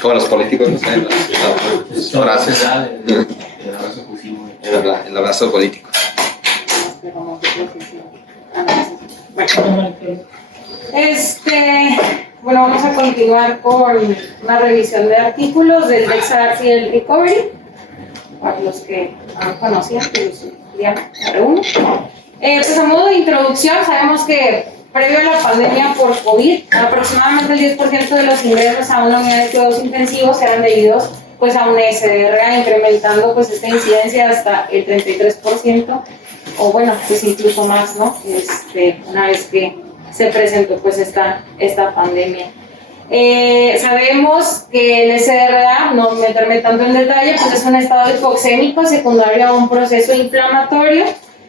Como los políticos no saben las frases. El abrazo político. Bueno, vamos a continuar con una revisión de artículos del DexArts y el Recovery, para los que no conocían, pues ya me reúno. Pues a modo de introducción, sabemos que previo a la pandemia por COVID, aproximadamente el 10% de los ingresos a una unidad de cuidados intensivos eran debidos pues a un SDRA, incrementando pues esta incidencia hasta el 33%, o bueno, pues incluso más, ¿no? Una vez que se presentó pues esta pandemia. Sabemos que el SDRA, no meterme tanto en detalle, pues es un estado hipoxémico secundario a un proceso inflamatorio,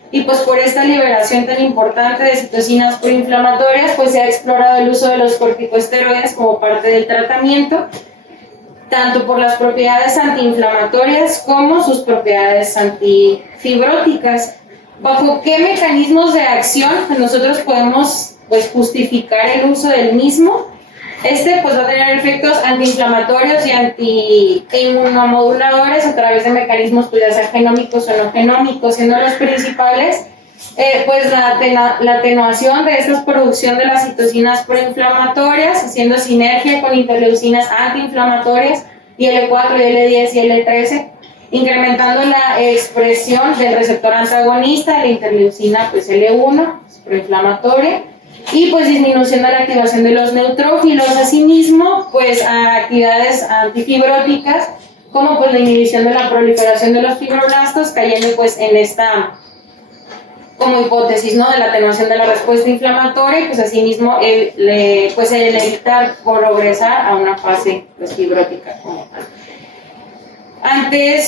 y pues por esta liberación tan importante de citocinas proinflamatorias, pues se ha explorado el uso de los corticosteroides como parte del tratamiento, tanto por las propiedades antiinflamatorias como sus propiedades antifibróticas. ¿Bajo qué mecanismos de acción nosotros podemos pues justificar el uso del mismo? Pues va a tener efectos antiinflamatorios y anti-inmunomoduladores a través de mecanismos pues, ya sea genómicos o no genómicos, siendo los principales pues la atenuación de esta producción de las citocinas proinflamatorias, haciendo sinergia con interleucinas antiinflamatorias, IL-4, IL-10 y IL-13, incrementando la expresión del receptor antagonista, la interleucina pues L1, proinflamatoria, y pues disminución de la activación de los neutrófilos. Asimismo, pues a actividades antifibróticas, como pues la inhibición de la proliferación de los fibroblastos, cayendo pues en esta como hipótesis, ¿no?, de la atenuación de la respuesta inflamatoria, y pues asimismo el evitar progresar a una fase pues, fibrótica como tal. Ante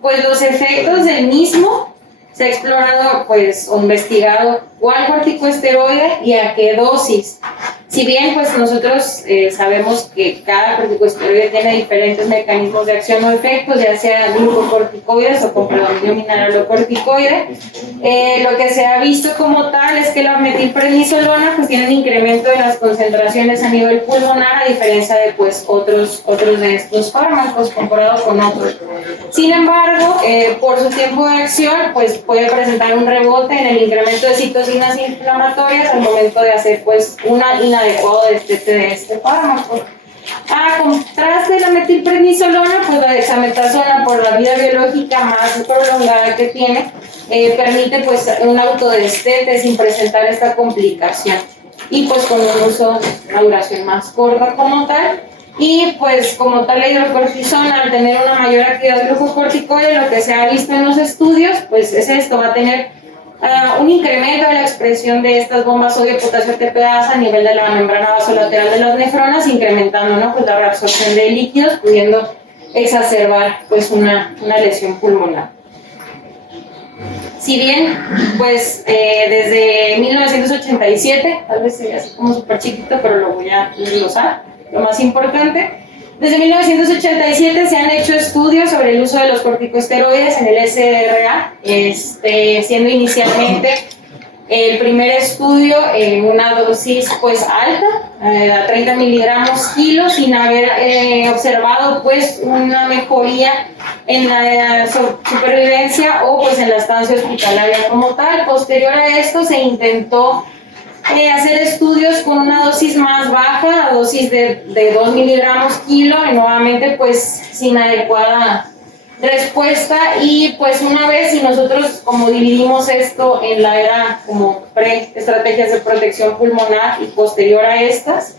pues los efectos del mismo, se ha explorado pues, o investigado cuál corticosteroide y a qué dosis. Si bien pues nosotros sabemos que cada corticosteroide tiene diferentes mecanismos de acción o efectos, ya sea glucocorticoides o con predominio mineralocorticoide, lo que se ha visto como tal es que la metilprednisolona pues tiene un incremento de las concentraciones a nivel pulmonar, a diferencia de pues otros de estos fármacos comparado con otros. Sin embargo, por su tiempo de acción pues puede presentar un rebote en el incremento de citocinas inflamatorias al momento de hacer pues una inadecuado de este fármaco. A contraste de la metilprednisolona, pues la dexametasona, por la vida biológica más prolongada que tiene, permite pues un autodestete sin presentar esta complicación, y pues con un uso, una duración más corta como tal. Y pues como tal la hidrocortisona, al tener una mayor actividad glucocorticoide, lo que se ha visto en los estudios pues es esto, va a tener un incremento de la expresión de estas bombas sodio-potasio ATPase a nivel de la membrana vasolateral de las nefronas, incrementando, ¿no?, pues la reabsorción de líquidos, pudiendo exacerbar pues una lesión pulmonar. Si bien pues desde 1987, tal vez sería así como súper chiquito, pero lo voy a desglosar, lo más importante. Desde 1987 se han hecho estudios sobre el uso de los corticosteroides en el SDRA, siendo inicialmente el primer estudio en una dosis pues alta, a 30 miligramos kilo, sin haber observado pues una mejoría en la supervivencia o pues en la estancia hospitalaria como tal. Posterior a esto se intentó hacer estudios con una dosis más baja, a dosis de 2 miligramos kilo, y nuevamente pues sin adecuada respuesta. Y pues una vez, si nosotros como dividimos esto en la era como pre-estrategias de protección pulmonar y posterior a estas,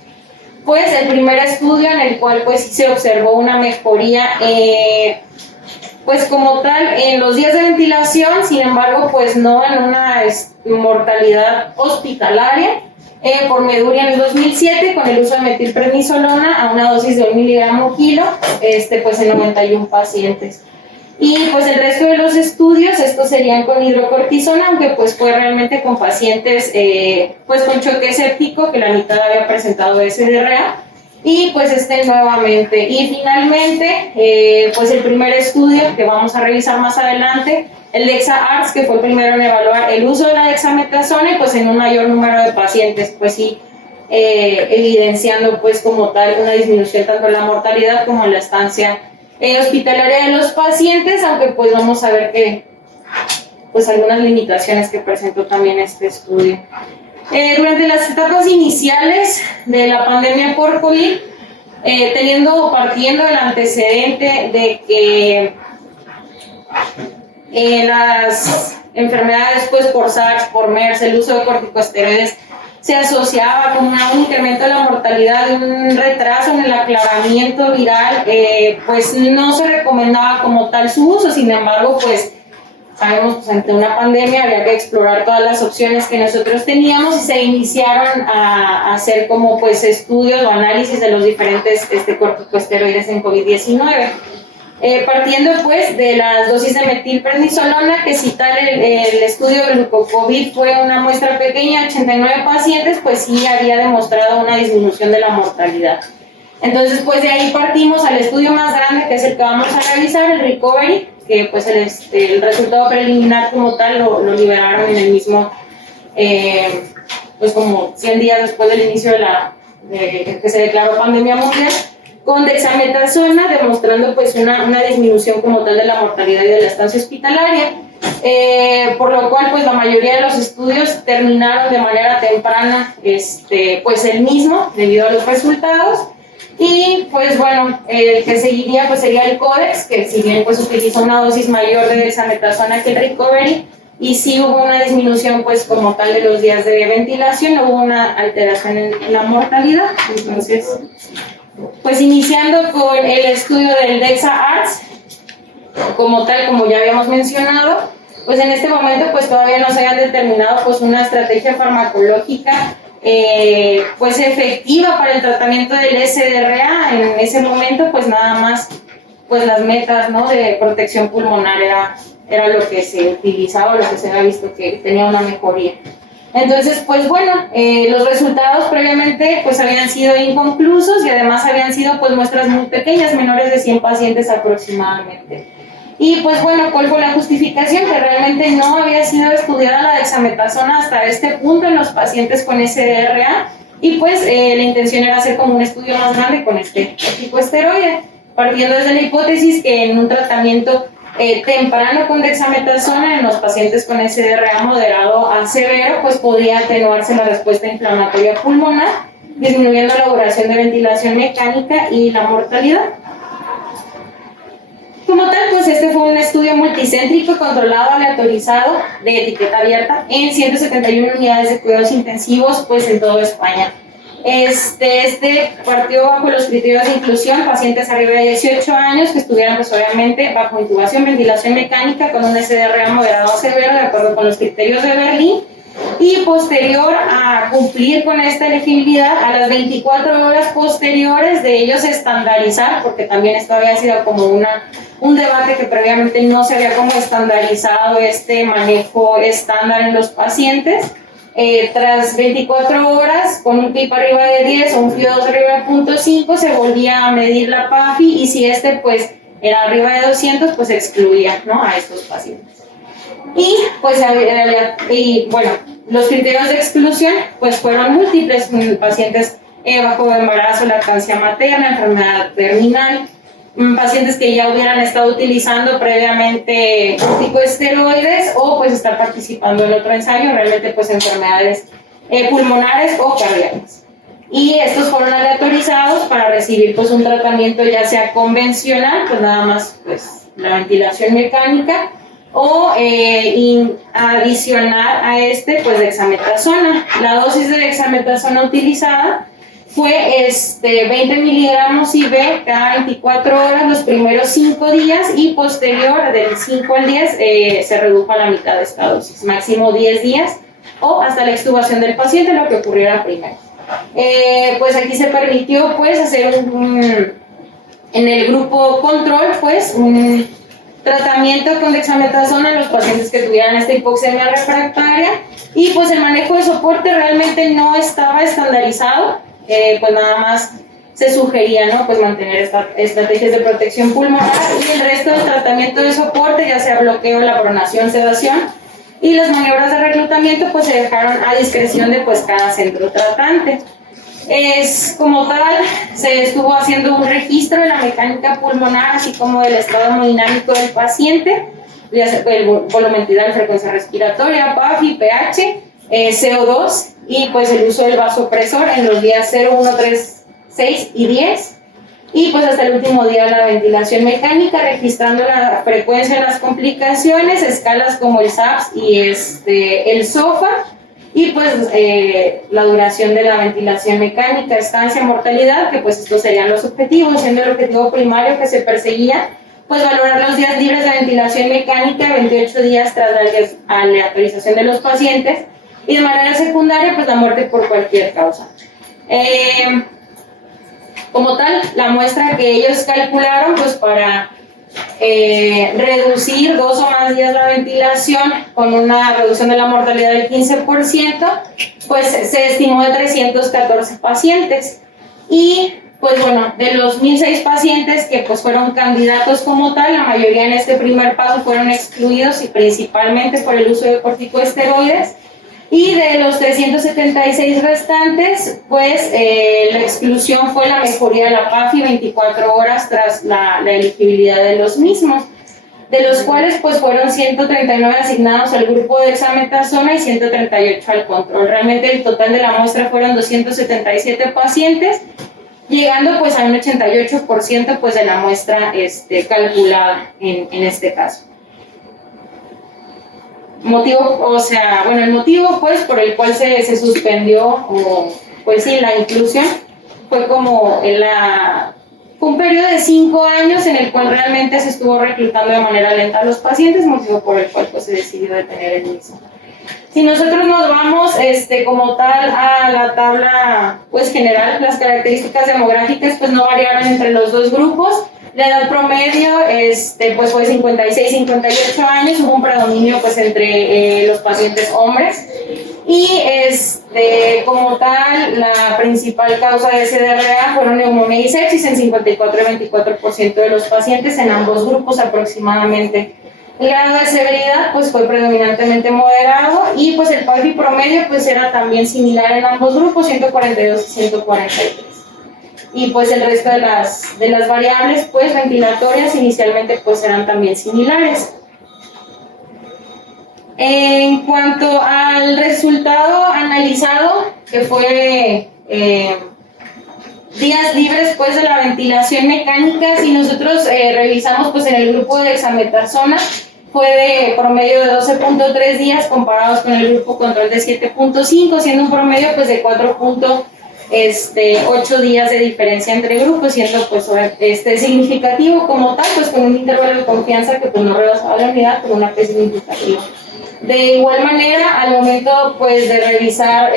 pues el primer estudio en el cual pues se observó una mejoría pues como tal en los días de ventilación, sin embargo pues no en una mortalidad hospitalaria, por meduria en el 2007 con el uso de metilprednisolona a una dosis de 1 miligramo kilo, pues en 91 pacientes. Y pues el resto de los estudios, estos serían con hidrocortisona, aunque pues fue realmente con pacientes pues con choque séptico, que la mitad había presentado SDRA, y pues nuevamente. Y finalmente, pues el primer estudio que vamos a revisar más adelante, el DEXA-ARTS, que fue el primero en evaluar el uso de la dexametasona y pues en un mayor número de pacientes, pues sí, evidenciando pues como tal una disminución tanto en la mortalidad como en la estancia hospitalaria de los pacientes, aunque pues vamos a ver que pues algunas limitaciones que presentó también este estudio. Durante las etapas iniciales de la pandemia por COVID, partiendo del antecedente de que las enfermedades pues por SARS, por MERS, el uso de corticosteroides se asociaba con un incremento de la mortalidad y un retraso en el aclaramiento viral, pues no se recomendaba como tal su uso. Sin embargo, pues sabemos que ante una pandemia había que explorar todas las opciones que nosotros teníamos y se iniciaron a hacer como pues estudios o análisis de los diferentes corticosteroides en COVID-19. Partiendo pues de las dosis de metilprednisolona, que citar el estudio de glucocovid fue una muestra pequeña, 89 pacientes, pues sí había demostrado una disminución de la mortalidad. Entonces pues de ahí partimos al estudio más grande, que es el que vamos a revisar, el Recovery, que pues el resultado preliminar como tal lo liberaron en el mismo, pues como 100 días después del inicio de que se declaró pandemia mundial, con dexametasona, demostrando pues una disminución como tal de la mortalidad y de la estancia hospitalaria, por lo cual pues la mayoría de los estudios terminaron de manera temprana pues el mismo debido a los resultados. Y pues bueno, el que seguiría pues sería el Codex, que si bien pues utilizó una dosis mayor de dexametasona que el Recovery, y sí hubo una disminución pues como tal de los días de ventilación, no hubo una alteración en la mortalidad. Entonces pues iniciando con el estudio del DEXA-ARTS, como tal, como ya habíamos mencionado, pues en este momento pues todavía no se habían determinado pues una estrategia farmacológica pues efectiva para el tratamiento del SDRA. En ese momento pues nada más pues las metas, ¿no?, de protección pulmonar era lo que se utilizaba, lo que se había visto que tenía una mejoría. Entonces, pues bueno, los resultados previamente pues habían sido inconclusos y además habían sido pues muestras muy pequeñas, menores de 100 pacientes aproximadamente. Y pues bueno, ¿cuál fue la justificación? Que realmente no había sido estudiada la dexametasona hasta este punto en los pacientes con SDRA, y pues la intención era hacer como un estudio más grande con este corticosteroide, partiendo desde la hipótesis que en un tratamiento temprano con dexametasona en los pacientes con SDRA moderado a severo, pues podría atenuarse la respuesta inflamatoria pulmonar, disminuyendo la duración de ventilación mecánica y la mortalidad. Como tal, pues este fue un estudio multicéntrico, controlado, aleatorizado, de etiqueta abierta, en 171 unidades de cuidados intensivos, pues en toda España. Este partió bajo los criterios de inclusión: pacientes arriba de 18 años que estuvieran pues obviamente bajo intubación, ventilación mecánica con un SDRA moderado a severo de acuerdo con los criterios de Berlín, y posterior a cumplir con esta elegibilidad, a las 24 horas posteriores de ellos estandarizar, porque también esto había sido como un debate que previamente no se había como estandarizado este manejo estándar en los pacientes. Tras 24 horas, con un PIP arriba de 10 o un FIO2 arriba de 0.5, se volvía a medir la PAFI, y si pues era arriba de 200, pues excluía, ¿no?, a estos pacientes. Y pues bueno, los criterios de exclusión pues fueron múltiples: pacientes bajo embarazo, lactancia materna, enfermedad terminal, pacientes que ya hubieran estado utilizando previamente corticosteroides o pues estar participando en otro ensayo, realmente pues enfermedades pulmonares o cardíacas. Y estos fueron aleatorizados para recibir pues un tratamiento ya sea convencional, pues nada más pues la ventilación mecánica, o adicionar a pues dexametasona. La dosis de dexametasona utilizada fue 20 miligramos IV cada 24 horas los primeros 5 días, y posterior del 5 al 10 se redujo a la mitad de esta dosis, máximo 10 días o hasta la extubación del paciente, lo que ocurriera primero. Pues aquí se permitió pues hacer en el grupo control pues un tratamiento con dexametasona en los pacientes que tuvieran esta hipoxemia refractaria, y pues el manejo de soporte realmente no estaba estandarizado. Pues nada más se sugería, ¿no? Pues mantener estrategias de protección pulmonar y el resto del tratamiento de soporte, ya sea bloqueo, la pronación, sedación, y las maniobras de reclutamiento pues se dejaron a discreción de pues cada centro tratante. Como tal, se estuvo haciendo un registro de la mecánica pulmonar, así como del estado hemodinámico del paciente, ya sea el volumen tidal, frecuencia respiratoria, PAFI, pH, CO2 y pues el uso del vasopresor en los días 0, 1, 3, 6 y 10. Y pues hasta el último día la ventilación mecánica, registrando la frecuencia de las complicaciones, escalas como el SAPS y el SOFA, y pues la duración de la ventilación mecánica, estancia, mortalidad, que pues estos serían los objetivos, siendo el objetivo primario que se perseguía, pues valorar los días libres de ventilación mecánica, 28 días tras la aleatorización de los pacientes, y de manera secundaria, pues la muerte por cualquier causa. Como tal, la muestra que ellos calcularon, pues para reducir 2 o más días la ventilación con una reducción de la mortalidad del 15%, pues se estimó de 314 pacientes. Y pues bueno, de los 1.006 pacientes que pues fueron candidatos como tal, la mayoría en este primer paso fueron excluidos y principalmente por el uso de corticosteroides. Y de los 376 restantes, pues la exclusión fue la mejoría de la PAFI 24 horas tras la elegibilidad de los mismos, de los cuales pues fueron 139 asignados al grupo de dexametasona y 138 al control. Realmente el total de la muestra fueron 277 pacientes, llegando pues a un 88% pues de la muestra calculada en este caso. El motivo pues por el cual se suspendió pues sí, la inclusión fue como fue un periodo de 5 años en el cual realmente se estuvo reclutando de manera lenta a los pacientes, motivo por el cual pues se decidió detener el mismo. Si nosotros nos vamos como tal a la tabla pues general, las características demográficas pues no variaron entre los dos grupos. La edad promedio pues fue 56-58 años, hubo un predominio pues entre los pacientes hombres y como tal la principal causa de SDRA fueron neumonía y sepsis en 54 y 24% de los pacientes en ambos grupos aproximadamente. El grado de severidad pues fue predominantemente moderado y pues el PAFI promedio pues era también similar en ambos grupos, 142 y 143. Y pues el resto de las variables pues ventilatorias inicialmente pues eran también similares. En cuanto al resultado analizado, que fue días libres pues de la ventilación mecánica, si nosotros revisamos pues en el grupo de dexametasona fue de promedio de 12.3 días comparados con el grupo control de 7.5, siendo un promedio pues de 8 días de diferencia entre grupos, siendo pues significativo como tal, pues con un intervalo de confianza que pues no rebasaba la unidad, pero una P significativa. De igual manera, al momento pues de revisar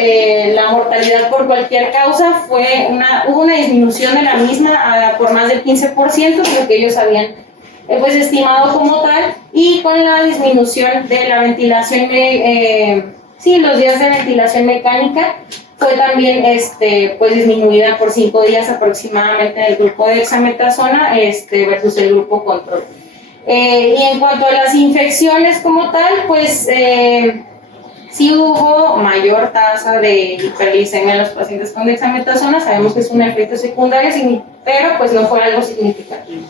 la mortalidad por cualquier causa, hubo una disminución de la misma por más del 15%, lo que ellos habían pues estimado como tal, y con la disminución de la ventilación, los días de ventilación mecánica, fue también pues disminuida por 5 días aproximadamente en el grupo de dexametasona versus el grupo control. Y en cuanto a las infecciones como tal, pues sí hubo mayor tasa de hiperglicemia en los pacientes con dexametasona. Sabemos que es un efecto secundario, pero pues no fue algo significativo.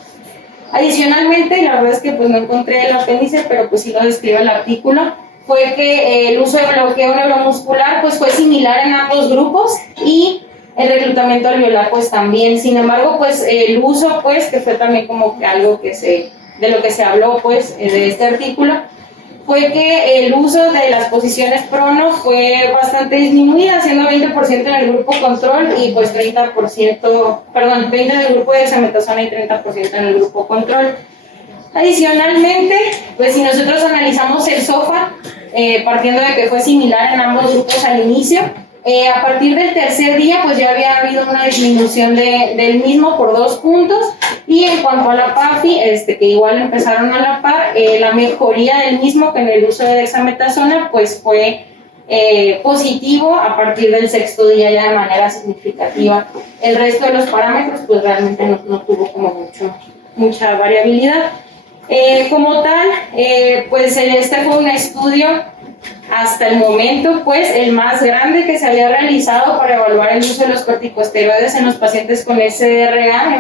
Adicionalmente, la verdad es que pues no encontré el apéndice, pero pues sí lo describe el artículo, fue que el uso de bloqueo neuromuscular pues fue similar en ambos grupos y el reclutamiento alveolar pues también. Sin embargo, pues el uso pues que fue también como que algo de lo que se habló pues de este artículo, fue que el uso de las posiciones prono fue bastante disminuida, siendo 20% en el grupo control y pues 20% en el grupo de dexametasona y 30% en el grupo control. Adicionalmente, pues si nosotros analizamos el SOFA, partiendo de que fue similar en ambos grupos al inicio, a partir del tercer día pues ya había habido una disminución del mismo por 2 puntos, y en cuanto a la PAFI, que igual empezaron a la par, la mejoría del mismo que en el uso de dexametasona pues fue positivo a partir del sexto día ya de manera significativa. El resto de los parámetros pues realmente no tuvo como mucha variabilidad. Como tal, pues este fue un estudio hasta el momento pues el más grande que se había realizado para evaluar el uso de los corticosteroides en los pacientes con SDRA,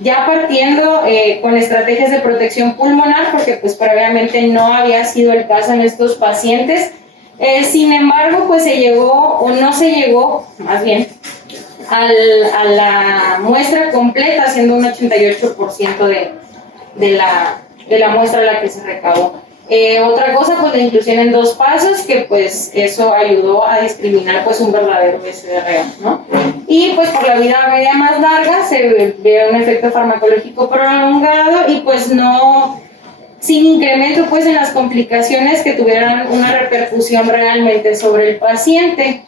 ya partiendo con estrategias de protección pulmonar, porque pues previamente no había sido el caso en estos pacientes. Sin embargo, pues se llegó, o no se llegó, más bien, a la muestra completa, siendo un 88% de la muestra a la que se recabó. Otra cosa, pues la inclusión en 2 pasos, que pues eso ayudó a discriminar pues un verdadero SDRA, ¿no? Y pues por la vida media más larga se ve un efecto farmacológico prolongado y pues no, sin incremento pues en las complicaciones que tuvieran una repercusión realmente sobre el paciente.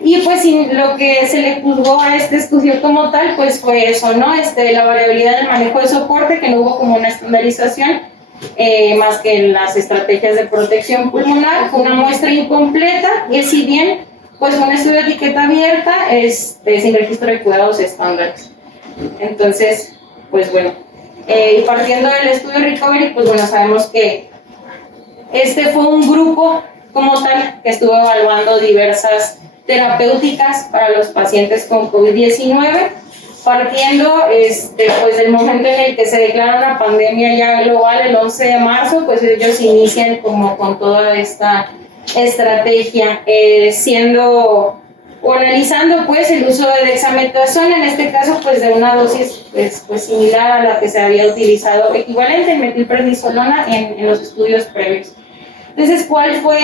Y pues lo que se le juzgó a este estudio como tal pues fue eso, ¿no? La variabilidad del manejo de soporte, que no hubo como una estandarización, más que en las estrategias de protección pulmonar. Fue una muestra incompleta, y si bien pues un estudio de etiqueta abierta sin registro de cuidados estándares. Entonces, pues bueno, y partiendo del estudio Recovery, pues bueno, sabemos que este fue un grupo como tal que estuvo evaluando diversas terapéuticas para los pacientes con COVID-19, partiendo pues del momento en el que se declara una pandemia ya global, el 11 de marzo, pues ellos inician como con toda esta estrategia, siendo o analizando pues el uso de dexametasona, en este caso pues de una dosis pues similar a la que se había utilizado, equivalente en metilprednisolona en los estudios previos. Entonces, ¿cuál fue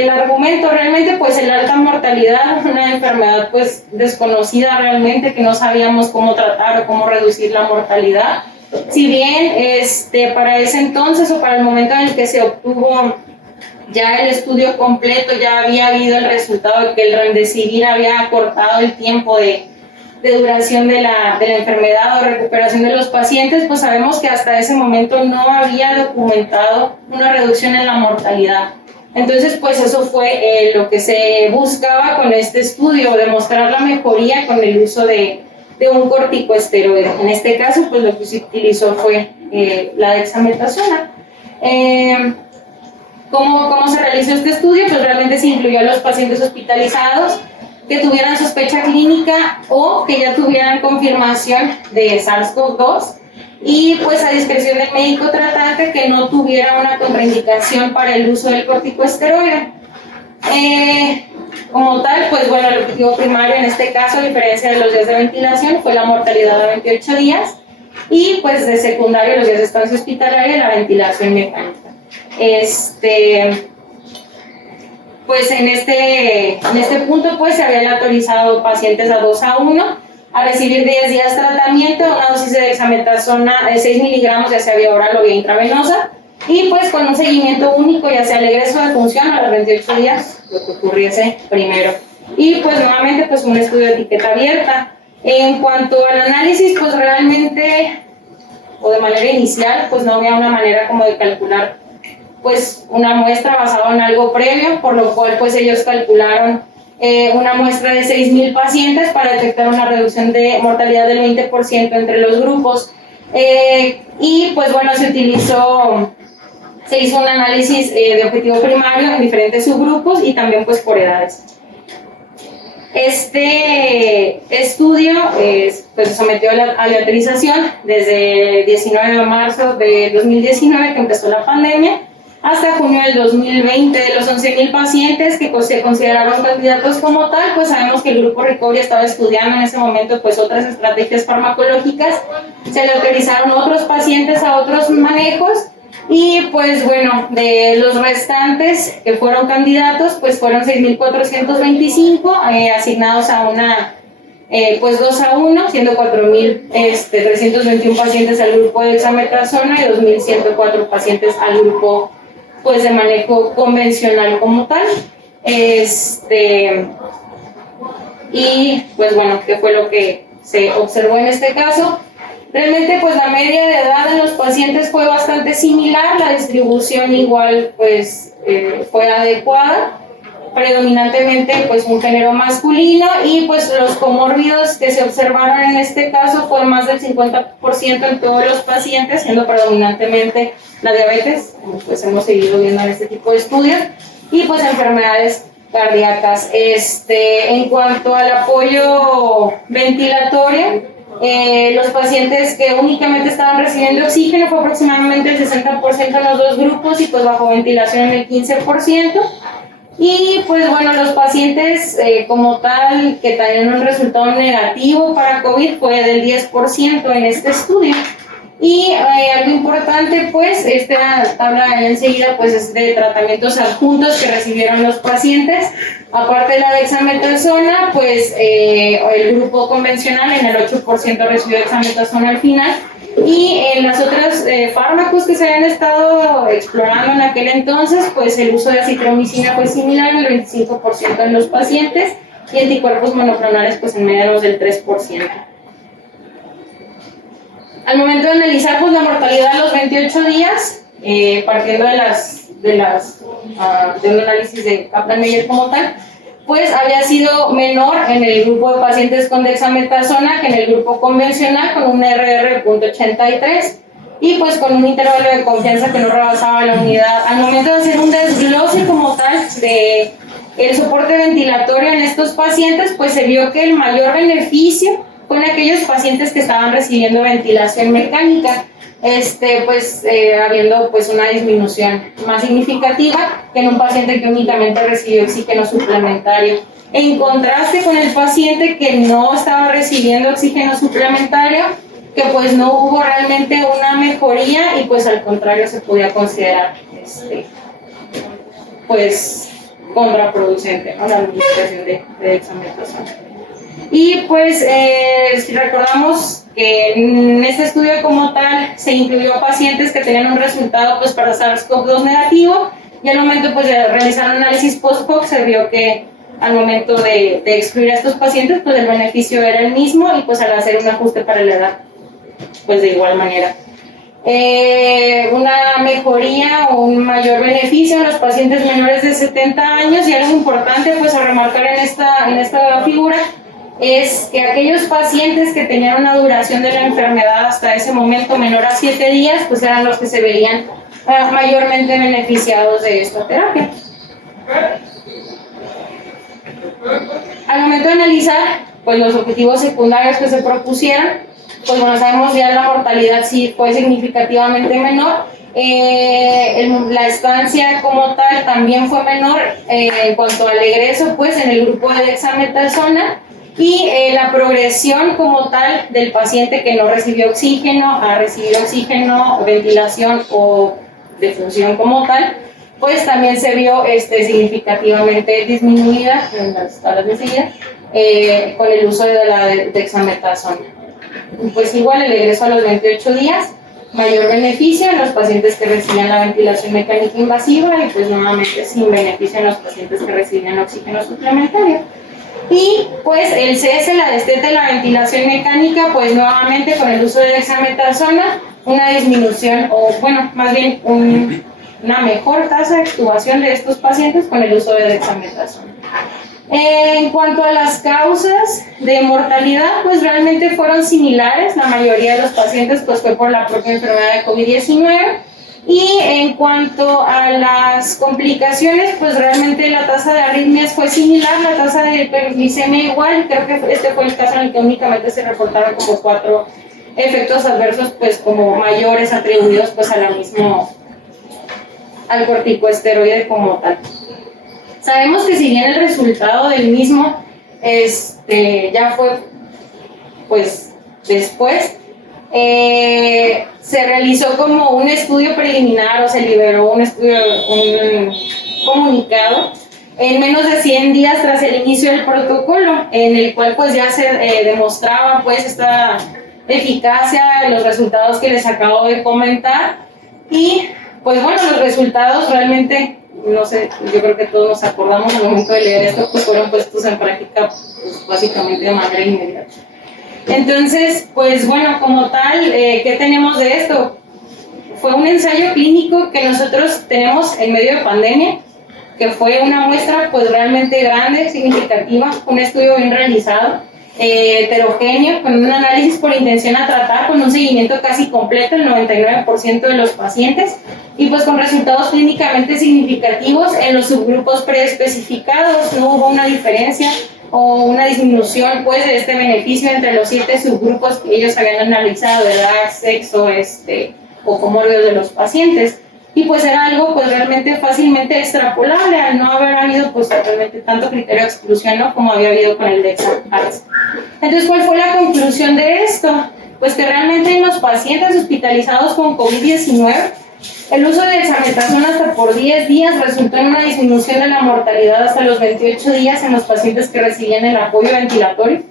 el argumento? Realmente, pues el alta mortalidad, una enfermedad pues desconocida realmente, que no sabíamos cómo tratar o cómo reducir la mortalidad. Si bien para ese entonces o para el momento en el que se obtuvo ya el estudio completo, ya había habido el resultado de que el remdesivir había acortado el tiempo de duración de la enfermedad o recuperación de los pacientes, pues sabemos que hasta ese momento no había documentado una reducción en la mortalidad. Entonces, pues eso fue lo que se buscaba con este estudio, demostrar la mejoría con el uso de un corticosteroide. En este caso, pues lo que se utilizó fue la dexametasona. ¿Cómo se realizó este estudio? Pues realmente se incluyó a los pacientes hospitalizados que tuvieran sospecha clínica o que ya tuvieran confirmación de SARS-CoV-2, y pues a discreción del médico tratante que no tuviera una contraindicación para el uso del corticosteroide. Como tal, pues bueno, el objetivo primario en este caso, a diferencia de los días de ventilación, fue la mortalidad a 28 días, y pues de secundario, los días de estancia hospitalaria, la ventilación mecánica. Pues en este punto pues se habían autorizado pacientes a 2:1 a recibir 10 días de tratamiento, una dosis de dexametasona de 6 miligramos, ya sea vía oral o vía intravenosa, y pues con un seguimiento único, ya sea el egreso de función a los 28 días, lo que ocurriese primero. Y pues nuevamente pues un estudio de etiqueta abierta. En cuanto al análisis, pues realmente, o de manera inicial, pues no había una manera como de calcular pues una muestra basada en algo previo, por lo cual pues ellos calcularon una muestra de 6,000 pacientes para detectar una reducción de mortalidad del 20% entre los grupos. Y pues bueno, se hizo un análisis de objetivo primario en diferentes subgrupos y también pues por edades. Este estudio pues se sometió a la aleatorización desde el 19 de marzo de 2019, que empezó la pandemia, hasta junio del 2020. De los 11,000 pacientes que se consideraron candidatos como tal, pues sabemos que el grupo Recovery estaba estudiando en ese momento pues otras estrategias farmacológicas, se le autorizaron otros pacientes a otros manejos, y pues bueno, de los restantes que fueron candidatos, pues fueron 6,425 asignados a una pues 2:1, siendo 4,321 pacientes al grupo de dexametasona y 2,104 pacientes al grupo pues de manejo convencional como tal. Y pues bueno, ¿qué fue lo que se observó en este caso? Realmente pues la media de edad en los pacientes pacientes fue bastante similar, la distribución igual pues fue adecuada, predominantemente pues un género masculino, y pues los comórbidos que se observaron en este caso fue más del 50% en todos los pacientes, siendo predominantemente la diabetes, como pues hemos seguido viendo en este tipo de estudios, y pues enfermedades cardíacas. En cuanto al apoyo ventilatorio, los pacientes que únicamente estaban recibiendo oxígeno fue aproximadamente el 60% en los dos grupos, y pues bajo ventilación en el 15%. Y pues bueno, los pacientes como tal que tenían un resultado negativo para COVID fue del 10% en este estudio. Y algo importante, pues, esta tabla enseguida pues es de tratamientos adjuntos que recibieron los pacientes. Aparte de la dexametasona, pues el grupo convencional en el 8% recibió dexametasona al final. Y en las otras fármacos que se habían estado explorando en aquel entonces, pues el uso de acitromicina fue similar, el 25% en los pacientes, y anticuerpos monoclonales pues en menos del 3%. Al momento de analizar pues, la mortalidad a los 28 días, partiendo de un análisis de Kaplan-Meier como tal, pues había sido menor en el grupo de pacientes con dexametasona que en el grupo convencional, con un RR de 0.83, y pues con un intervalo de confianza que no rebasaba la unidad. Al momento de hacer un desglose como tal de el soporte ventilatorio en estos pacientes, pues se vio que el mayor beneficio con aquellos pacientes que estaban recibiendo ventilación mecánica, habiendo pues una disminución más significativa que en un paciente que únicamente recibió oxígeno suplementario. En contraste con el paciente que no estaba recibiendo oxígeno suplementario, que pues no hubo realmente una mejoría, y pues al contrario se podía considerar pues contraproducente, ¿no?, la administración de dexametasona. Y pues si recordamos que en este estudio como tal se incluyó pacientes que tenían un resultado pues para SARS-CoV-2 negativo, y al momento pues de realizar un análisis post-hoc se vio que al momento de excluir a estos pacientes pues el beneficio era el mismo, y pues al hacer un ajuste para la edad pues de igual manera. Una mejoría o un mayor beneficio en los pacientes menores de 70 años, y algo importante pues a remarcar en esta figura es que aquellos pacientes que tenían una duración de la enfermedad hasta ese momento menor a 7 días, pues eran los que se veían mayormente beneficiados de esta terapia. Al momento de analizar pues, los objetivos secundarios que se propusieron, pues bueno, sabemos ya la mortalidad sí fue significativamente menor. La estancia como tal también fue menor en cuanto al egreso, pues en el grupo de dexametasona, y la progresión como tal del paciente que no recibió oxígeno a recibir oxígeno, ventilación o defunción como tal, pues también se vio significativamente disminuida en las tablas de seguida con el uso de la dexametasona. Pues igual el egreso a los 28 días, mayor beneficio en los pacientes que recibían la ventilación mecánica invasiva, y pues nuevamente sin beneficio en los pacientes que recibían oxígeno suplementario. Y pues el cese, la destete de la ventilación mecánica, pues nuevamente con el uso de dexametasona, una disminución, o bueno, más bien una mejor tasa de extubación de estos pacientes con el uso de dexametasona. En cuanto a las causas de mortalidad, pues realmente fueron similares. La mayoría de los pacientes pues fue por la propia enfermedad de COVID-19. Y en cuanto a las complicaciones, pues realmente la tasa de arritmias fue similar, la tasa de hiperglicemia igual. Creo que este fue el caso en el que únicamente se reportaron como 4 efectos adversos, pues como mayores, atribuidos pues al corticosteroide como tal. Sabemos que si bien el resultado del mismo ya fue pues después, se realizó como un estudio preliminar, o se liberó un comunicado en menos de 100 días tras el inicio del protocolo, en el cual pues ya se demostraba pues esta eficacia, los resultados que les acabo de comentar. Y pues bueno, los resultados realmente, no sé, yo creo que todos nos acordamos al momento de leer esto, pues fueron puestos en práctica pues, básicamente de manera inmediata. Entonces, pues bueno, como tal, ¿qué tenemos de esto? fue un ensayo clínico que nosotros tenemos en medio de pandemia, que fue una muestra pues realmente grande, significativa, un estudio bien realizado, heterogéneo, con un análisis por intención a tratar, con un seguimiento casi completo, el 99% de los pacientes, y pues con resultados clínicamente significativos en los subgrupos preespecificados. No hubo una diferencia o una disminución pues de este beneficio entre los 7 subgrupos que ellos habían analizado, edad, sexo, o comórbidos de los pacientes. Y pues era algo pues realmente fácilmente extrapolable al no haber habido pues realmente tanto criterio de exclusión, ¿no?, como había habido con el Dexa-ARTS. Entonces, ¿cuál fue la conclusión de esto? Pues que realmente en los pacientes hospitalizados con COVID-19, el uso de dexametasona hasta por 10 días resultó en una disminución de la mortalidad hasta los 28 días en los pacientes que recibían el apoyo ventilatorio,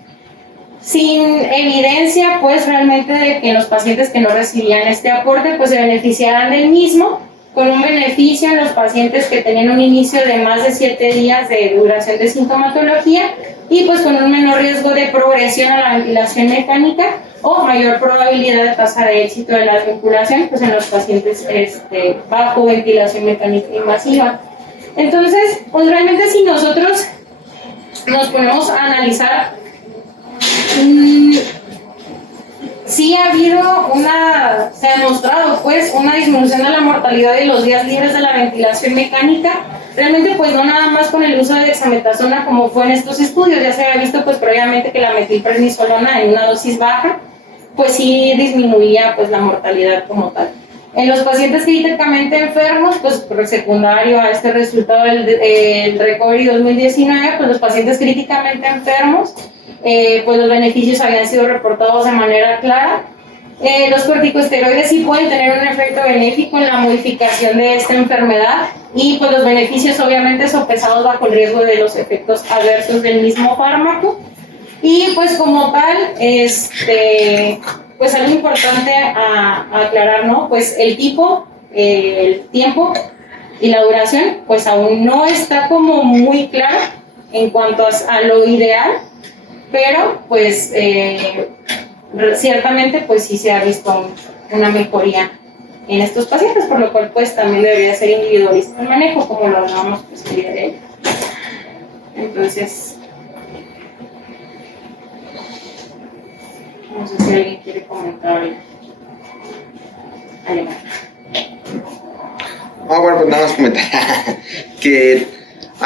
sin evidencia pues realmente de que los pacientes que no recibían este aporte pues se beneficiaran del mismo, con un beneficio en los pacientes que tenían un inicio de más de 7 días de duración de sintomatología y pues con un menor riesgo de progresión a la ventilación mecánica o mayor probabilidad de tasa de éxito de la vinculación pues en los pacientes bajo ventilación mecánica invasiva. Entonces, pues realmente si nosotros nos ponemos a analizar, sí ha habido se ha demostrado pues una disminución de la mortalidad de los días libres de la ventilación mecánica, realmente pues no nada más con el uso de dexametasona como fue en estos estudios, ya se había visto pues previamente que la metilprednisolona en una dosis baja pues sí disminuía pues la mortalidad como tal. En los pacientes críticamente enfermos, pues secundario a este resultado del Recovery 2019, pues los pacientes críticamente enfermos, pues los beneficios habían sido reportados de manera clara. Los corticosteroides sí pueden tener un efecto benéfico en la modificación de esta enfermedad y pues los beneficios obviamente sopesados bajo el riesgo de los efectos adversos del mismo fármaco. Y pues como tal, pues algo importante a aclarar, ¿no? Pues el tipo, el tiempo y la duración, pues aún no está como muy claro en cuanto a lo ideal, pero pues ciertamente pues sí se ha visto una mejoría en estos pacientes, por lo cual pues también debería ser individualista el manejo, como lo hablábamos pues el día de hoy. Entonces, no sé si alguien quiere comentar algo. Bueno, pues nada más comentar que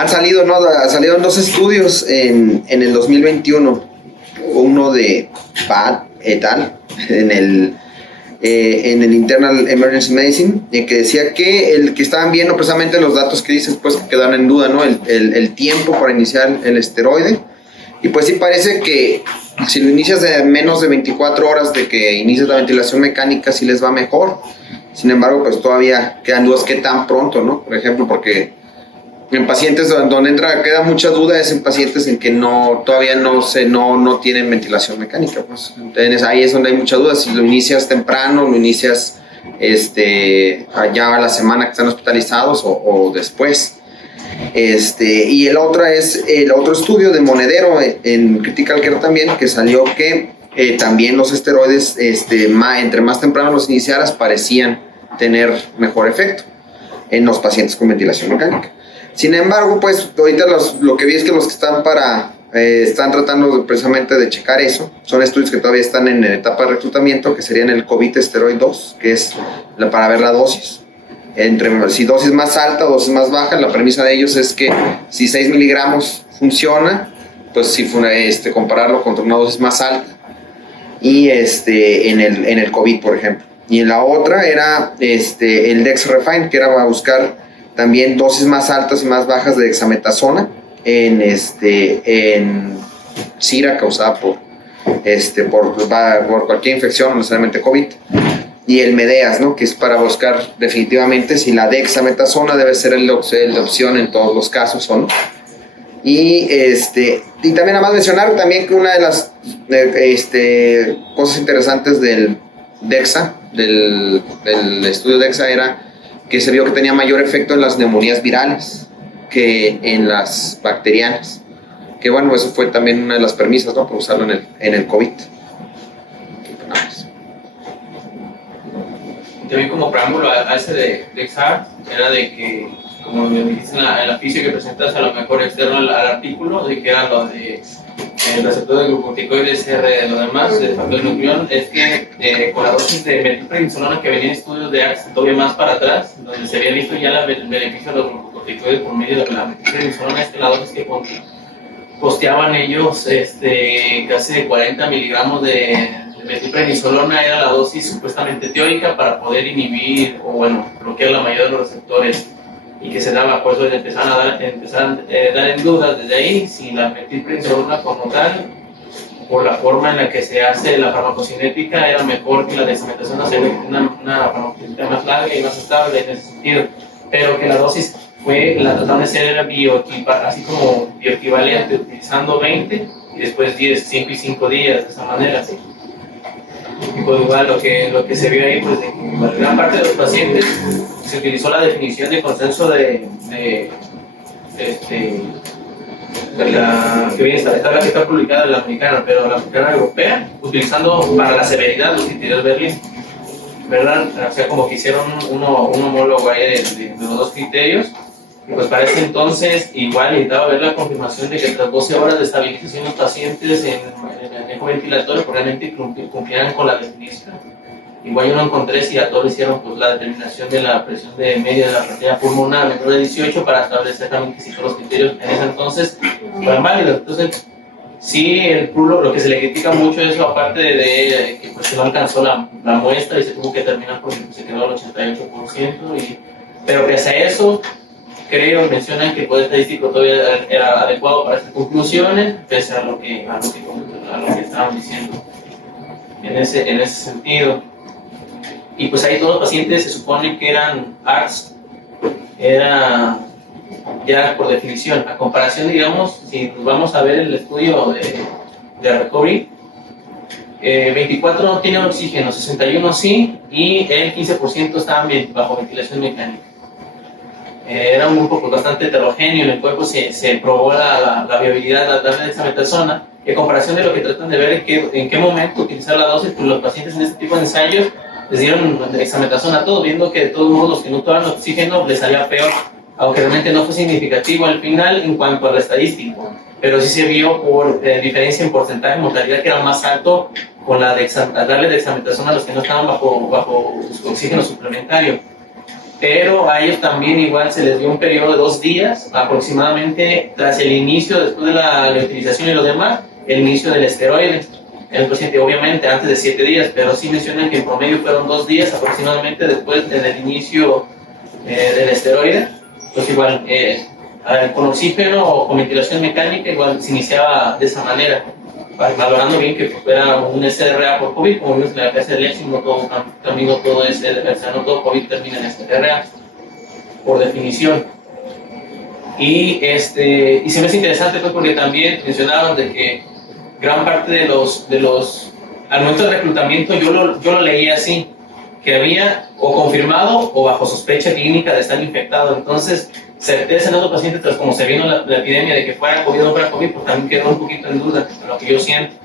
salieron 2 estudios en el 2021, uno de Pad et al. en el Internal Emergency Medicine, que decía que estaban viendo precisamente los datos que dices, pues que quedaron en duda, ¿no? El tiempo para iniciar el esteroide, y pues sí parece que si lo inicias de menos de 24 horas de que inicias la ventilación mecánica, sí les va mejor. Sin embargo, pues todavía quedan dudas qué tan pronto, ¿no? Por ejemplo, porque en pacientes donde queda mucha duda es en pacientes en que todavía no tienen ventilación mecánica, pues. Entonces ahí es donde hay mucha duda, si lo inicias temprano, lo inicias allá a la semana que están hospitalizados o después. Y el otro estudio de Monedero en Critical Care también, que salió que también los esteroides, entre más temprano los iniciaras, parecían tener mejor efecto en los pacientes con ventilación mecánica. Sin embargo, pues ahorita lo que vi es que los que están tratando precisamente de checar eso, son estudios que todavía están en etapa de reclutamiento, que serían el COVID Steroid 2, que es para ver la dosis. Si dosis más alta o dosis más baja, la premisa de ellos es que si 6 miligramos funciona, pues si compararlo contra una dosis más alta y en el COVID, por ejemplo. Y en la otra era el Dex Refine, que era para buscar también dosis más altas y más bajas de dexametasona en SIRA causada por cualquier infección, no necesariamente COVID. Y el MEDEAS, ¿no? Que es para buscar definitivamente si la dexametasona debe ser la opción en todos los casos o no. Y también nada más mencionar también que una de las cosas interesantes del DEXA, del estudio DEXA, era que se vio que tenía mayor efecto en las neumonías virales que en las bacterianas. Que bueno, eso fue también una de las premisas, ¿no? Para usarlo en el COVID. Nada más. también como preámbulo a ese de XR, era de que, como me dijiste en la ficha que presentas a lo mejor externo al artículo, de que era lo de el receptor de glucocorticoides R, lo demás, el factor de nucleón, es que con la dosis de metilprednisolona que venía en estudios de AXE todavía más para atrás, donde se había visto ya el beneficio de los glucocorticoides por medio de la metilprednisolona, es que la dosis que posteaban ellos, casi de 40 miligramos de metilprednisolona era la dosis supuestamente teórica para poder inhibir o bueno, bloquear la mayoría de los receptores y que se daba, por eso empezaron a dar en dudas desde ahí si la metilprednisolona como tal, por la forma en la que se hace la farmacocinética, era mejor que la dexametasona, hacer una farmacocinética más larga y más estable en ese sentido, pero que la dosis la trataron de ser así como bioequivalente, utilizando 20 y después 10, 5 y 5 días, de esa manera, ¿sí? Y pues igual lo que se vio ahí, pues de que para gran parte de los pacientes se utilizó la definición de consenso de la que viene que está publicada en la americana, pero la americana europea, utilizando para la severidad los criterios Berlín, ¿verdad? O sea, como que hicieron un homólogo ahí de los dos criterios. Y pues para ese entonces igual necesitaba ver la confirmación de que tras 12 horas de estabilización los pacientes en el eco ventilatorio realmente cumplieran con la definición. Igual yo no encontré si a todos hicieron pues, la determinación de la presión de media de la arteria pulmonar menor de 18 para establecer también que si todos los criterios en ese entonces fueran válidos. Entonces, sí, el PRU lo que se le critica mucho es la parte de que pues, no alcanzó la muestra y se tuvo que terminar porque se quedó al 88%, pero pese a eso, mencionan que el poder estadístico todavía era adecuado para estas conclusiones, pese a lo que estaban diciendo en ese sentido. Y pues ahí todos los pacientes se supone que eran ARDS, era ya por definición, a comparación, digamos, si nos vamos a ver el estudio de recovery, 24 no tienen oxígeno, 61 sí, y el 15% estaban bajo ventilación mecánica. Era un grupo pues, bastante heterogéneo, en el cuerpo se probó la viabilidad de la dexametasona, y a comparación de lo que tratan de ver en qué momento utilizar la dosis, pues los pacientes en este tipo de ensayos les dieron dexametasona a todos, viendo que de todos modos los que no tomaban oxígeno les salía peor, aunque realmente no fue significativo al final en cuanto al estadístico, pero sí se vio por diferencia en porcentaje de mortalidad que era más alto con al darle dexametasona a los que no estaban bajo oxígeno suplementario. Pero a ellos también igual se les dio un periodo de 2 días aproximadamente tras el inicio, después de la utilización y lo demás, el inicio del esteroide. El paciente obviamente antes de 7 días, pero sí mencionan que en promedio fueron 2 días aproximadamente después del inicio del esteroide. Pues igual con oxígeno o con ventilación mecánica igual se iniciaba de esa manera, valorando bien que pues, era un SRA por COVID, como vimos en la clase de Lexing, no todo COVID termina en SRA, por definición. Y se me hace interesante pues, porque también mencionaban de que gran parte de los al momento del reclutamiento yo lo leí así, que había o confirmado o bajo sospecha clínica de estar infectado. Entonces, certeza en otros pacientes, tras como se vino la epidemia de que fuera COVID o no fuera COVID, pues también quedó un poquito en duda, lo que yo siento.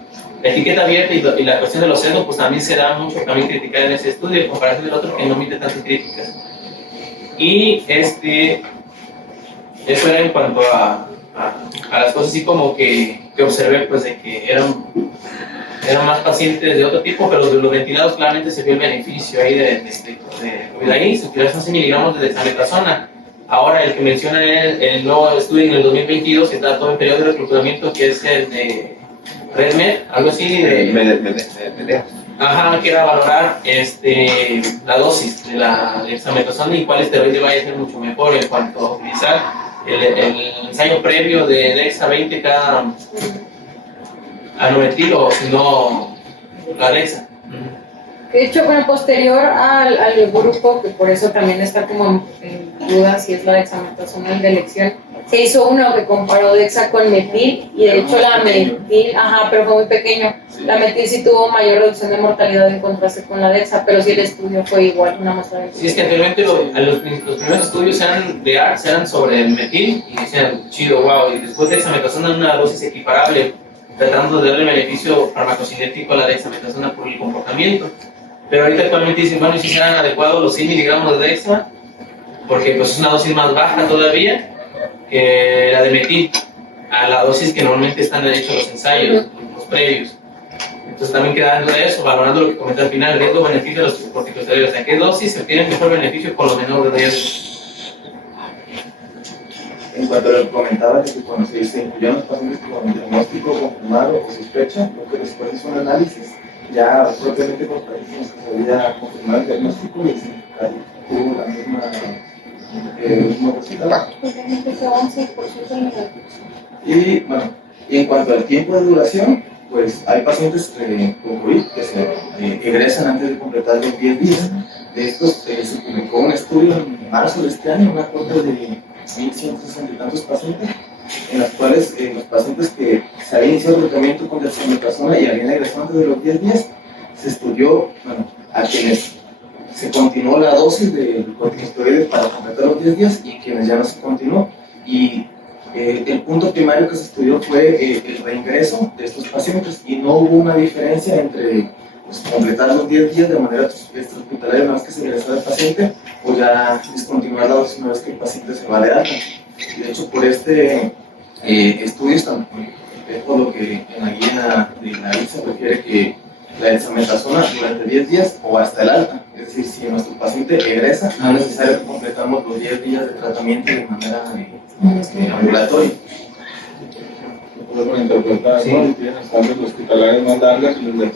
La etiqueta abierta y la cuestión de los sesgos, pues también se da mucho también criticar en ese estudio, en comparación del otro que no omite tantas críticas. Y eso era en cuanto a las cosas así como que observé, pues de que eran más pacientes de otro tipo, pero de los ventilados claramente se vio el beneficio ahí de ahí se utilizaron 100 miligramos de dexametasona. Ahora el que menciona el nuevo estudio en el 2022 que está todo en periodo de reclutamiento, que es el de RedMed, algo así de... Ajá, que era valorar la dosis de la dexametasona y cuál esteroide vaya a ser mucho mejor en cuanto a utilizar el ensayo previo de Dexa 20 cada anometil o si no la Dexa. De hecho, bueno, posterior al grupo, que por eso también está como en duda si es la dexametasona de elección, se hizo uno que comparó Dexa con metil, y de hecho la metil, pero fue muy pequeño. La metil sí tuvo mayor reducción de mortalidad en contraste con la Dexa, pero sí el estudio fue igual, una muestra de... Sí, es que anteriormente los primeros estudios de ARDS eran sobre el metil y decían, chido, wow, y después de dexametasona en una dosis equiparable, tratando de darle beneficio farmacocinético a la dexametasona por el comportamiento. Pero ahorita actualmente dicen, bueno, si serán adecuados los 100 miligramos de Dexma, porque pues es una dosis más baja todavía que la de metil, a la dosis que normalmente están hechos los ensayos, los previos. Entonces también quedando de eso, valorando lo que comenté al final, riesgo-beneficio de los corticosteroides. ¿En qué dosis se obtiene mejor beneficio con lo menor de riesgo? En cuanto a lo que comentaba, que cuando se incluyeron los pacientes con diagnóstico confirmado o sospecha, lo que después hizo un análisis, ya propiamente con pacientes que se había confirmado el diagnóstico y se tuvo la misma mismo resultado. Y bueno, y en cuanto al tiempo de duración, pues hay pacientes con COVID que se egresan antes de completar los 10 días. De estos se publicó un estudio en marzo de este año, una corte de 1.160 y tantos pacientes, en las cuales los pacientes que se habían iniciado el tratamiento con dexametasona y habían egresado antes de los 10 días, se estudió, bueno, a quienes se continuó la dosis de corticosteroides para completar los 10 días y quienes ya no se continuó. Y el punto primario que se estudió fue el reingreso de estos pacientes y no hubo una diferencia entre pues, completar los 10 días de manera extrahospitalaria una vez que se ingresó el paciente o ya discontinuar la dosis una vez que el paciente se va de alta. Y de hecho, por este estudio, es por lo que en la guía de la se refiere que la dexametasona durante 10 días o hasta el alta. Es decir, si nuestro paciente egresa, no es necesario que completamos los 10 días de tratamiento de manera ambulatoria. Podemos interpretar, Sí. ¿no? Tienen estancias hospitalarias más largas y los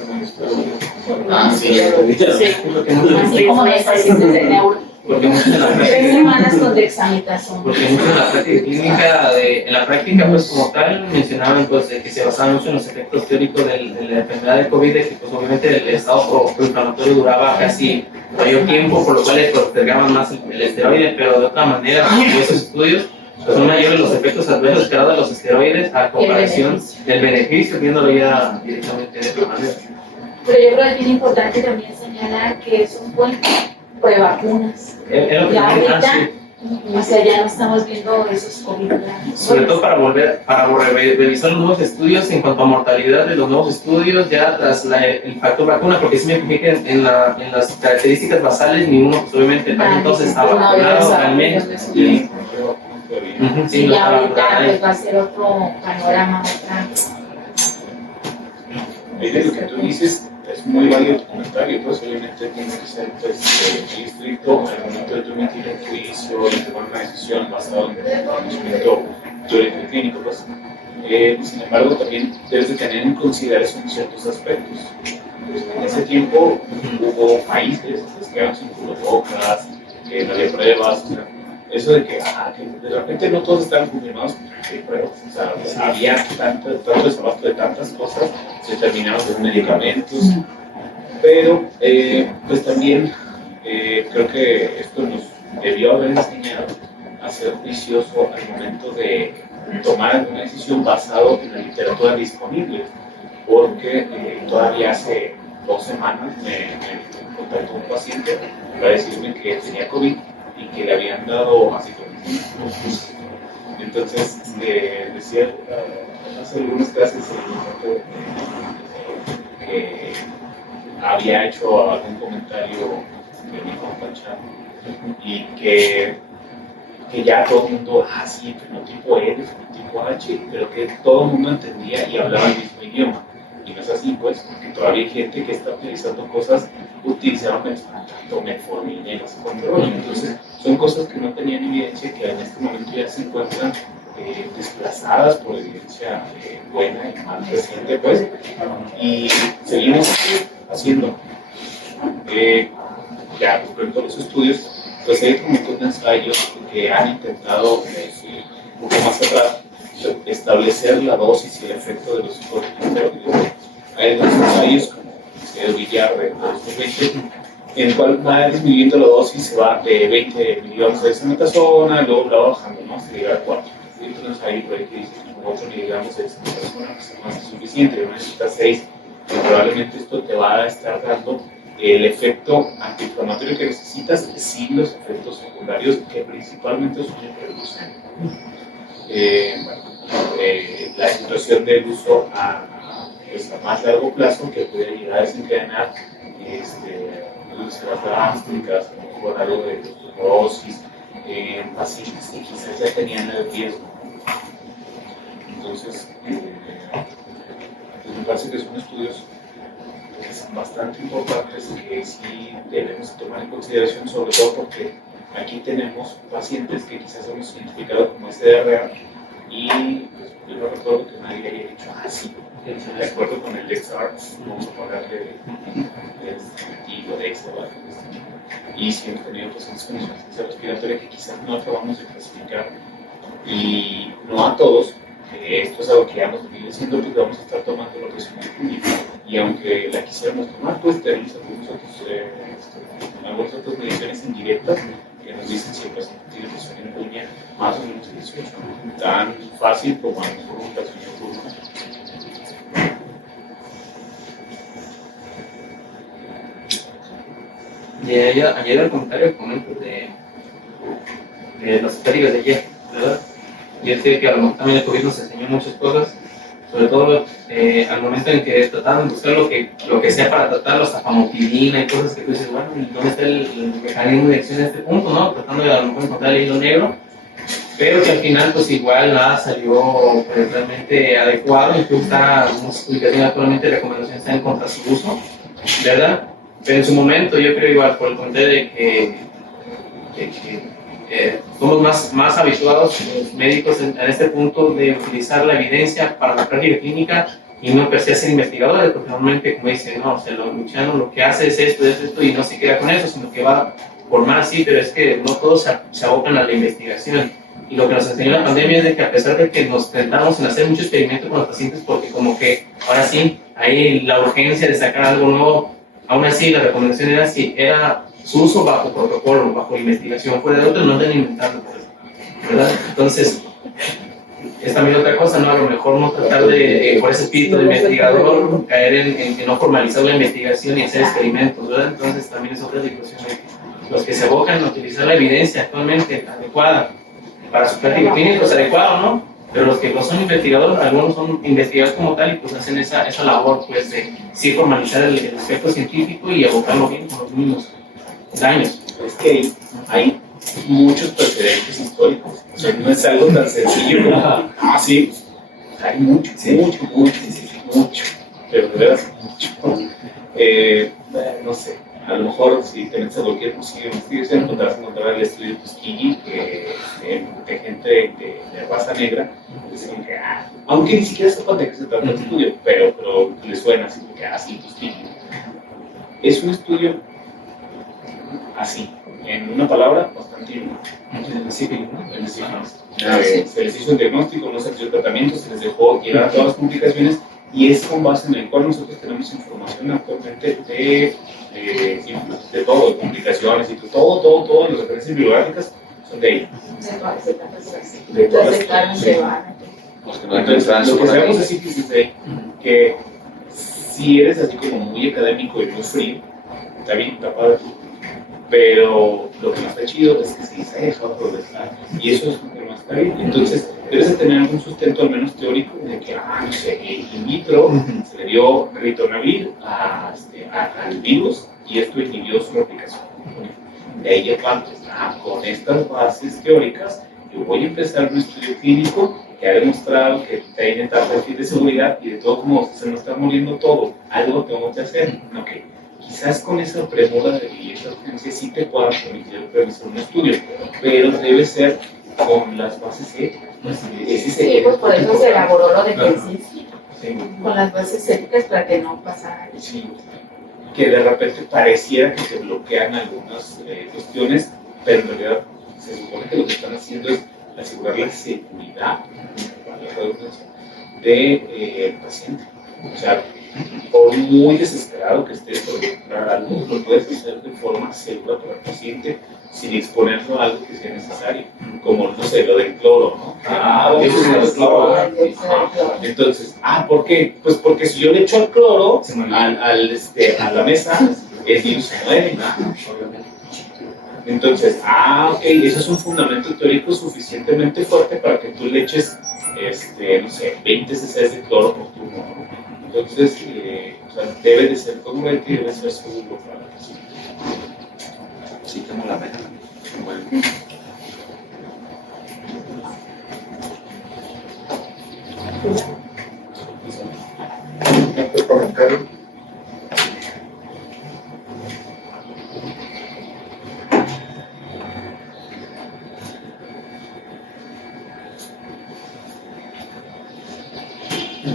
Sí. Así como de pacientes de neuro. Porque mucho en la 3 práctica, semanas con dexametasona. porque mucho en la práctica clínica, en la práctica pues como tal, mencionaban pues, de que se basaban mucho en los efectos teóricos de la enfermedad de COVID, de que pues obviamente el estado proinflamatorio duraba casi mayor tiempo, por lo cual le postergaban más el esteroide, pero de otra manera, con esos estudios, pues son mayores los efectos adversos esperados de los esteroides a comparación del beneficio, viéndolo ya directamente de otra manera. Pero yo creo que es bien importante también señalar que es un buen prevacunas. Es lo que Ya también, ahorita, sí. o sea, ya no estamos viendo esos COVID. Sobre todo para revisar los nuevos estudios en cuanto a mortalidad de los nuevos estudios, ya tras el factor vacuna, porque si me fijé en las características basales, ninguno, pues obviamente el paciente entonces estaba vacunado realmente. Y, Sí, ya ahorita pues va a ser otro panorama, otra. Ahí de lo que tú dices es muy válido tu comentario, pues obviamente tienes que ser pues, muy estricto al momento de tu emitir un juicio y tomar una decisión basada en el conocimiento teórico y clínico, pues. Sin embargo, también debes de tener en consideración ciertos aspectos. Pues, en ese tiempo hubo países que quedaron sin cubrebocas, que no había pruebas, o sea, eso de que de repente no todos estaban confirmados que hay pruebas, o sea, había tanto desabasto de tantas cosas, se terminaron los medicamentos, pero pues también creo que esto nos debió haber enseñado a ser juicioso al momento de tomar alguna decisión basado en la literatura disponible, porque todavía hace 2 semanas me contactó un paciente para decirme que tenía COVID y que le habían dado acitromicina. Entonces, decía hace algunas clases que había hecho algún comentario de mi compañero y que ya todo el mundo, sí, fenotipo E, fenotipo H, pero que todo el mundo entendía y hablaba el mismo idioma. Y no es así, pues, porque todavía hay gente que está utilizando cosas, utilizaron metformina y las control. Entonces, son cosas que no tenían evidencia, que en este momento ya se encuentran desplazadas por evidencia buena y más reciente, pues, y seguimos haciendo. Ya, por ejemplo, los estudios, pues hay un montón de ensayos que han intentado, un poco más atrás, establecer la dosis y el efecto de los corticosteroides. Hay dos ensayos como el Villar de 2020, en el cual va disminuyendo la dosis, se va de 20 miligramos de dexametasona, luego la va bajando, ¿no? Hasta llegar a 4. Entonces ahí por ahí que dice que con 8 miligramos de dexametasona pues, no es suficiente, no necesitas 6, y probablemente esto te va a estar dando el efecto antiinflamatorio que necesitas sin los efectos secundarios que principalmente son hiperglucemia. La situación del uso a más largo plazo que puede llegar a desencadenar úlceras gástricas, a lo mejor algo de osteoporosis, pacientes que quizás ya tenían el riesgo. Entonces, pues me parece que son estudios pues, bastante importantes que sí debemos tomar en consideración, sobre todo porque aquí tenemos pacientes que quizás hemos identificado como SDRA y pues, yo no recuerdo que nadie haya dicho, sí, de acuerdo con el DexArts, vamos a pagarle y Dex, y si hemos tenido pacientes con insuficiencia respiratoria que quizás no acabamos de clasificar y no a todos. Esto es algo que ya hemos venido diciendo, pues vamos a estar tomando la presión pública y aunque la quisiéramos tomar, pues tenemos algunas otras mediciones indirectas que nos dicen si el paciente tiene presión en pulmón más o menos 18, tan fácil como a lo mejor un presión pulmonar. Ayer el comentario que comento de los estériles de ayer, ¿verdad? Y es que a lo mejor también el COVID nos enseñó muchas cosas, sobre todo al momento en que trataban de buscar lo que sea para tratar la famotidina y cosas que tú dices, bueno, ¿dónde está el mecanismo de acción en este punto, no? Tratando de a lo mejor encontrar el hilo negro, pero que al final pues igual nada salió realmente adecuado, incluso está unas publicaciones actualmente recomendaciones están en contra de su uso, ¿verdad? Pero en su momento yo creo igual por el comentario de que somos más habituados los médicos en este punto de utilizar la evidencia para la práctica clínica y no per se ser investigadores, porque normalmente como dicen, no, o sea, los luchianos lo que hace es esto y no se queda con eso, sino que va por más, sí, pero es que no todos se abocan a la investigación. Y lo que nos enseñó la pandemia es de que a pesar de que nos tentamos en hacer mucho experimento con los pacientes, porque como que ahora sí hay la urgencia de sacar algo nuevo, aún así la recomendación era si era su uso bajo protocolo, bajo investigación, fuera de otro no anden inventando, ¿verdad? Entonces, es también otra cosa, ¿no? A lo mejor no tratar de, por ese espíritu de investigador, caer en no formalizar la investigación y hacer experimentos, ¿verdad? Entonces, también es otra discusión de los que se abocan a utilizar la evidencia actualmente adecuada para su práctica clínica, es adecuado, ¿no? Pero los que no son investigadores, algunos son investigadores como tal y pues hacen esa labor, pues, de sí formalizar el aspecto científico y abocarlo bien con los mismos daños. Es que hay muchos precedentes históricos, o sea, no es algo tan sencillo como, sí, hay mucho, pero de verdad mucho. No sé, a lo mejor si te metes a cualquier posible investigación encontrar el estudio de Tuskegee de gente de raza negra, dicen que, aunque ni siquiera sepan de qué se trata el estudio, pero le suena así, porque sí, Tuskegee. Es un estudio así, en una palabra, bastante específico, ¿no? Se les hizo un diagnóstico, no se les dio tratamiento, se les dejó llegar a todas las complicaciones y es con base en el cual nosotros tenemos información actualmente de todo, de complicaciones y todo, las referencias bibliográficas son de ella. De todas las etapas. Entonces, lo que sabemos así que si eres así como muy académico y muy frío, está bien, está padre. Pero lo que no está chido es que se deja aprovechar y eso es lo que no está bien. Entonces, debes de tener algún sustento al menos teórico de que, no sé, in vitro se le dio ritonavir al virus y esto inhibió su replicación. De ahí ya partes, con estas bases teóricas, yo voy a empezar un estudio clínico que ha demostrado que hay una etapa de seguridad y de todo como se nos está muriendo todo, algo tengo que hacer. Okay. Quizás con esa premura y esa urgencia sí te pueda permitir realizar un estudio, pero debe ser con las bases éticas. Sí, pues por eso se elaboró lo de principio, con las bases éticas para que no pasara. Sí, que de repente pareciera que se bloquean algunas cuestiones, pero en realidad se supone que lo que están haciendo es asegurar la seguridad del paciente. O sea, por muy desesperado que estés por encontrar algo, lo puedes hacer de forma segura para el paciente sin exponerlo a algo que sea necesario, como, no sé, lo del cloro, ¿no? Eso es el cloro. Entonces, ¿por qué? Pues porque si yo le echo el cloro a la mesa, el virus se muere, obviamente. Entonces, ok, eso es un fundamento teórico suficientemente fuerte para que tú le eches, no sé, 20 cc de cloro por turno. Entonces, O sea, debe de ser congruente y debe ser seguro para el paciente. Sí, como la pena. Bueno. ¿Otro comentario?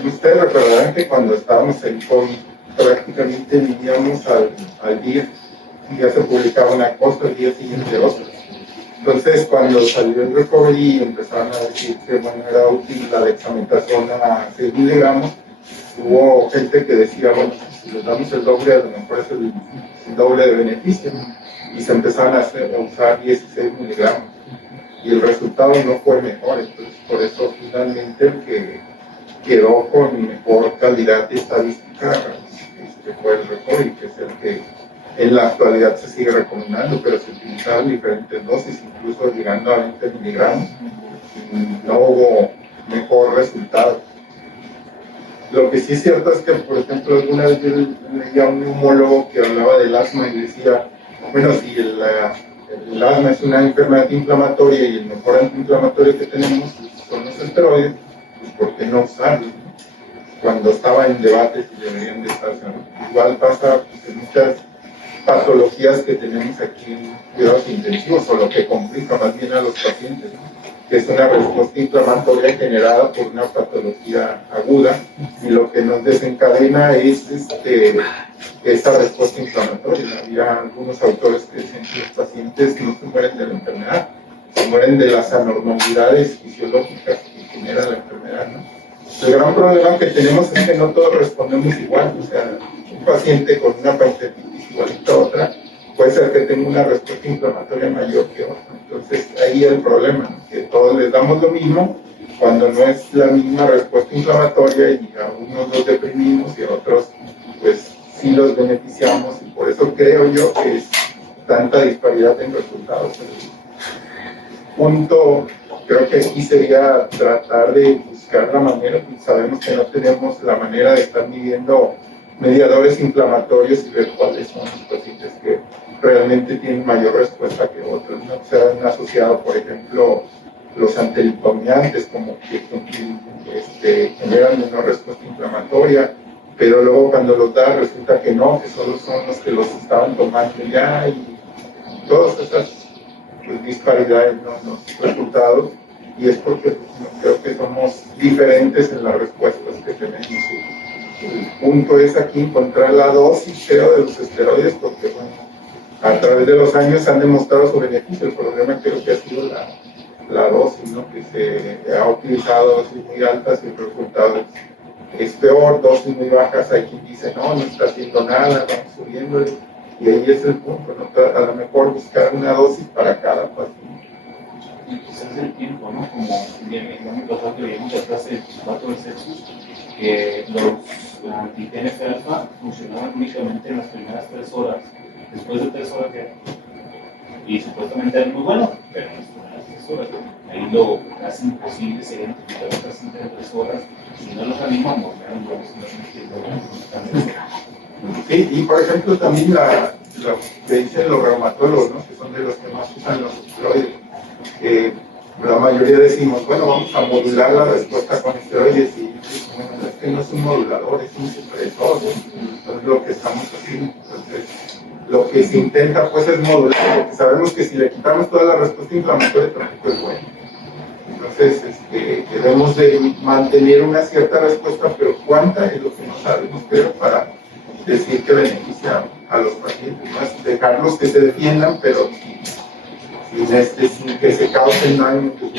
Ustedes recordarán que cuando estábamos en COVID prácticamente vivíamos al día. Un día se publicaba una cosa, el día siguiente otra. Entonces, cuando salió el recovery y empezaron a decir que bueno, era útil la dexametasona a 6 miligramos, hubo gente que decía, bueno, si les damos el doble, a lo mejor es el doble de beneficio. Y se empezaron a usar 16 miligramos. Y el resultado no fue mejor. Entonces, por eso finalmente el que quedó con mejor calidad estadística fue el recovery, que es el que en la actualidad se sigue recomendando, pero se utilizaron diferentes dosis, incluso llegando a 20 miligramos, y no hubo mejor resultado. Lo que sí es cierto es que, por ejemplo, alguna vez yo leía a un neumólogo que hablaba del asma y decía, bueno, si el asma es una enfermedad inflamatoria y el mejor antiinflamatorio que tenemos son los esteroides, pues ¿por qué no usarlos? Cuando estaba en debate si deberían de estar, ¿no? Igual pasa pues, en muchas patologías que tenemos aquí en cuidados intensivos, o lo que complica más bien a los pacientes, ¿no? Que es una respuesta inflamatoria generada por una patología aguda, y lo que nos desencadena es esa respuesta inflamatoria. Había algunos autores que dicen que los pacientes no se mueren de la enfermedad, se mueren de las anormalidades fisiológicas que genera la enfermedad, ¿no? El gran problema que tenemos es que no todos respondemos igual. O sea, un paciente con una pancreatitis igualita a otra puede ser que tenga una respuesta inflamatoria mayor que otra. Entonces ahí el problema, ¿no? Que todos les damos lo mismo cuando no es la misma respuesta inflamatoria, y a unos los deprimimos y a otros pues sí los beneficiamos, y por eso creo yo que es tanta disparidad en resultados. El punto creo que aquí sería tratar de buscar la manera, pues sabemos que no tenemos la manera de estar midiendo mediadores inflamatorios y ver cuáles son los pacientes que realmente tienen mayor respuesta que otros, ¿no? Se han asociado, por ejemplo, los antilinflamatorios como que generan menor respuesta inflamatoria, pero luego cuando los da resulta que no, que solo son los que los estaban tomando ya, y todas esas pues, disparidades en los resultados, y es porque creo que somos diferentes en las respuestas que tenemos. El punto es aquí encontrar la dosis, creo, de los esteroides, porque bueno, a través de los años se han demostrado su beneficio. El problema creo que ha sido la dosis, ¿no? Que se ha utilizado dosis muy altas y el resultado es peor, dosis muy bajas. Hay quien dice, no está haciendo nada, vamos subiéndole, y ahí es el punto, ¿no? A lo mejor buscar una dosis para cada paciente. Y quizás el tiempo, ¿no? Como digamos, los que veíamos atrás de 4 sexos, que los anti-TNF-alfa funcionaban únicamente en las primeras 3 horas. Después de 3 horas ya. Y supuestamente eran muy buenos, pero en las primeras 3 horas. Ahí lo casi imposible sería identificar a los pacientes en 3 horas. Si no los animamos, eran buenos, Sí, y por ejemplo también lo que dicen los reumatólogos, ¿no? Que son de los que más usan los esteroides. La mayoría decimos, bueno, vamos a modular la respuesta con esteroides, y bueno, es que no es un modulador, es un supresor, ¿no? Es lo que estamos haciendo. Entonces, lo que se intenta pues es modular, porque sabemos que si le quitamos toda la respuesta inflamatoria tampoco es bueno. Entonces, debemos de mantener una cierta respuesta, pero cuánta es lo que no sabemos, pero para decir que beneficia a los pacientes, no es dejarlos que se defiendan, pero sin que se causen daño, pues,